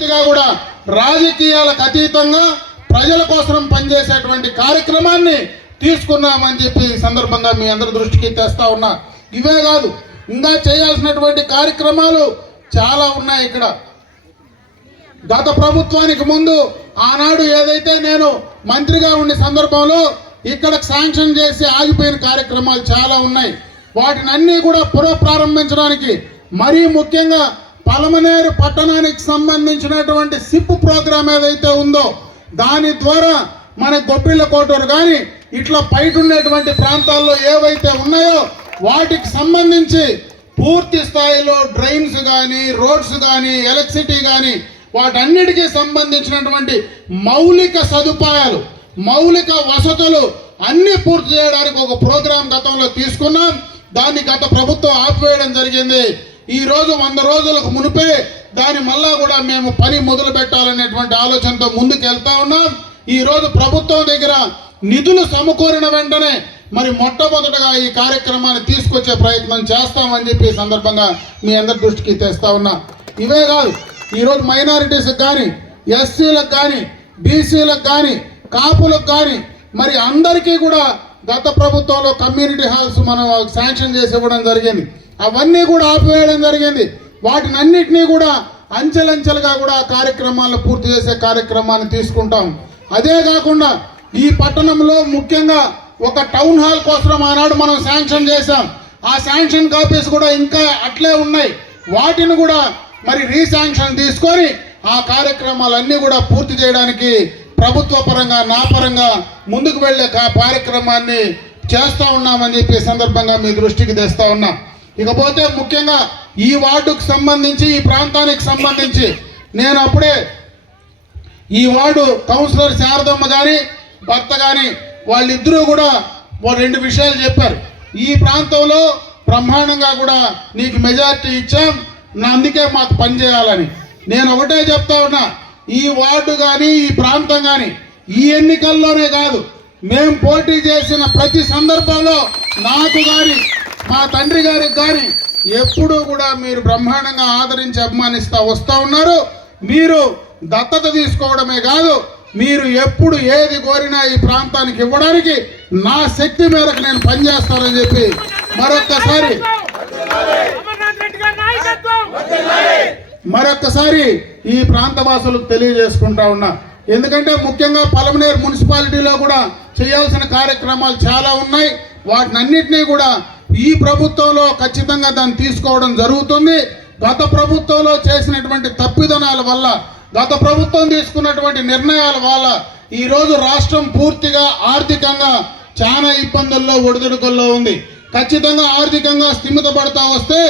పూర్తిగా కూడా రాజకీయాలకు అతీతంగా ప్రజల కోసం పనిచేసేటువంటి కార్యక్రమాన్ని తీసుకున్నామని చెప్పి సందర్భంగా మీ అందరి దృష్టికి తెస్తా ఉన్నా. ఇవే కాదు ఇంకా చేయాల్సినటువంటి కార్యక్రమాలు చాలా ఉన్నాయి ఇక్కడ. గత ప్రభుత్వానికి ముందు ఆనాడు ఏదైతే నేను మంత్రిగా ఉండే సందర్భంలో ఇక్కడ శాంక్షన్ చేసి ఆగిపోయిన కార్యక్రమాలు చాలా ఉన్నాయి. వాటిని అన్నీ కూడా పునఃప్రారంభించడానికి మరీ ముఖ్యంగా పలమనేరు పట్టణానికి సంబంధించినటువంటి సిప్ ప్రోగ్రాం ఏదైతే ఉందో దాని ద్వారా మన గొప్పిళ్ళ కోటూరు కానీ ఇట్లా బయట ఉండేటువంటి ప్రాంతాల్లో ఏవైతే ఉన్నాయో వాటికి సంబంధించి పూర్తి స్థాయిలో డ్రైన్స్ కానీ రోడ్స్ కానీ ఎలక్ట్రిసిటీ కానీ వాటన్నిటికీ సంబంధించినటువంటి మౌలిక సదుపాయాలు మౌలిక వసతులు అన్ని పూర్తి చేయడానికి ఒక ప్రోగ్రాం గతంలో తీసుకున్నాం. దాన్ని గత ప్రభుత్వం ఆపివేయడం జరిగింది. ఈరోజు వంద రోజులకు మునిపే దాని మళ్ళా కూడా మేము పని మొదలు పెట్టాలనేటువంటి ఆలోచనతో ముందుకు వెళ్తా ఉన్నాం ఈరోజు ప్రభుత్వం దగ్గర నిధులు సమకూరిన వెంటనే మరి మొట్టమొదటగా ఈ కార్యక్రమాన్ని తీసుకొచ్చే ప్రయత్నం చేస్తామని చెప్పి సందర్భంగా మీ అందరి దృష్టికి తెస్తా ఉన్నా. ఇవే కాదు ఈరోజు మైనారిటీస్కి కానీ ఎస్సీలకు కానీ బీసీలకు కానీ కాపులకు కానీ మరి అందరికీ కూడా గత ప్రభుత్వంలో కమ్యూనిటీ హాల్స్ మనం శాంక్షన్ చేసి ఇవ్వడం జరిగింది. అవన్నీ కూడా ఆపివేయడం జరిగింది. వాటిని అన్నిటినీ కూడా అంచెలంచెలుగా కూడా ఆ కార్యక్రమాలను పూర్తి చేసే కార్యక్రమాన్ని తీసుకుంటాం. అదే కాకుండా ఈ పట్టణంలో ముఖ్యంగా ఒక టౌన్ హాల్ కోసం ఆనాడు మనం శాంక్షన్ చేశాం. ఆ శాంక్షన్ కాపీస్ కూడా ఇంకా అట్లే ఉన్నాయి. వాటిని కూడా మరి రీశాంక్షన్ తీసుకొని ఆ కార్యక్రమాలన్నీ కూడా పూర్తి చేయడానికి ప్రభుత్వ పరంగా నా పరంగా ముందుకు వెళ్ళే కా- కార్యక్రమాన్ని చేస్తూ ఉన్నామని చెప్పి సందర్భంగా మీ దృష్టికి తెస్తా ఉన్నాం. ఇకపోతే ముఖ్యంగా ఈ వార్డుకు సంబంధించి ఈ ప్రాంతానికి సంబంధించి నేను అప్పుడే ఈ వార్డు కౌన్సిలర్ శారదమ్మ కానీ భర్త కానీ వాళ్ళిద్దరూ కూడా రెండు విషయాలు చెప్పారు. ఈ ప్రాంతంలో బ్రహ్మాండంగా కూడా నీకు మెజారిటీ ఇచ్చాం నా అందుకే మాకు పని చేయాలని. నేను ఒకటే చెప్తా ఉన్నా ఈ వార్డు కానీ ఈ ప్రాంతం కానీ ఈ ఎన్నికల్లోనే కాదు మేము పోటీ చేసిన ప్రతి సందర్భంలో నాకు కానీ మా తండ్రి గారికి కానీ ఎప్పుడూ కూడా మీరు బ్రహ్మాండంగా ఆదరించి అభిమానిస్తూ వస్తూ ఉన్నారు. మీరు దత్తత తీసుకోవడమే కాదు మీరు ఎప్పుడు ఏది కోరినా ఈ ప్రాంతానికి ఇవ్వడానికి నా శక్తి మేరకు నేను పనిచేస్తానని చెప్పి మరొక్కసారి మరొక్కసారి ఈ ప్రాంతవాసులకు తెలియజేసుకుంటా ఉన్నా. ఎందుకంటే ముఖ్యంగా పలమనేరు మున్సిపాలిటీలో కూడా చేయాల్సిన కార్యక్రమాలు చాలా ఉన్నాయి. వాటిని అన్నిటినీ కూడా ఈ ప్రభుత్వంలో ఖచ్చితంగా దాన్ని తీసుకోవడం జరుగుతుంది. గత ప్రభుత్వంలో చేసినటువంటి తప్పిదనాల వల్ల గత ప్రభుత్వం తీసుకున్నటువంటి నిర్ణయాల వల్ల ఈరోజు రాష్ట్రం పూర్తిగా ఆర్థికంగా చాలా ఇబ్బందుల్లో ఒడిదుడుకుల్లో ఉంది. ఖచ్చితంగా ఆర్థికంగా స్థిమిత పడతా వస్తే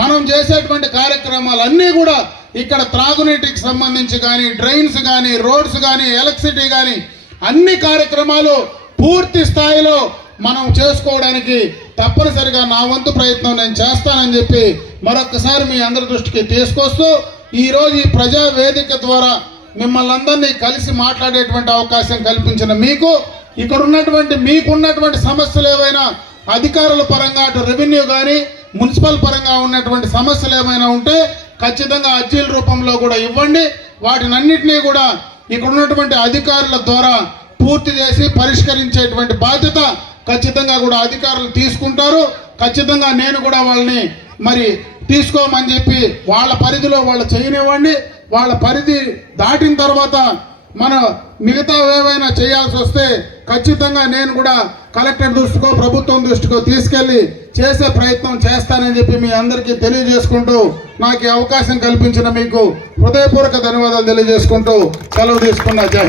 మనం చేసేటువంటి కార్యక్రమాలన్నీ కూడా ఇక్కడ త్రాగునీటికి సంబంధించి కానీ డ్రైన్స్ కానీ రోడ్స్ కానీ ఎలక్ట్రిసిటీ కానీ అన్ని కార్యక్రమాలు పూర్తి స్థాయిలో మనం చేసుకోవడానికి తప్పనిసరిగా నా వంతు ప్రయత్నం నేను చేస్తానని చెప్పి మరొకసారి మీ అందరి దృష్టికి తీసుకొస్తూ ఈరోజు ఈ ప్రజా వేదిక ద్వారా మిమ్మల్ని అందరినీ కలిసి మాట్లాడేటువంటి అవకాశం కల్పించిన మీకు ఇక్కడ ఉన్నటువంటి మీకున్నటువంటి సమస్యలు ఏవైనా అధికారుల పరంగా అటు రెవెన్యూ కానీ మున్సిపల్ పరంగా ఉన్నటువంటి సమస్యలు ఏమైనా ఉంటే ఖచ్చితంగా అర్జీల రూపంలో కూడా ఇవ్వండి. వాటిని అన్నింటినీ కూడా ఇక్కడ ఉన్నటువంటి అధికారుల ద్వారా పూర్తి చేసి పరిష్కరించేటువంటి బాధ్యత ఖచ్చితంగా కూడా అధికారులు తీసుకుంటారు. ఖచ్చితంగా నేను కూడా వాళ్ళని మరి తీసుకోమని చెప్పి వాళ్ళ పరిధిలో వాళ్ళు చేయనివ్వండి. వాళ్ళ పరిధి దాటిన తర్వాత మన మిగతా ఏవైనా చేయాల్సి వస్తే ఖచ్చితంగా నేను కూడా కలెక్టర్ దృష్టికో ప్రభుత్వం దృష్టికో తీసుకెళ్ళి చేసే ప్రయత్నం చేస్తానని చెప్పి మీ అందరికీ తెలియజేసుకుంటూ నాకు అవకాశం కల్పించిన మీకు హృదయపూర్వక ధన్యవాదాలు తెలియజేసుకుంటూ సెలవు తీసుకున్నా. జై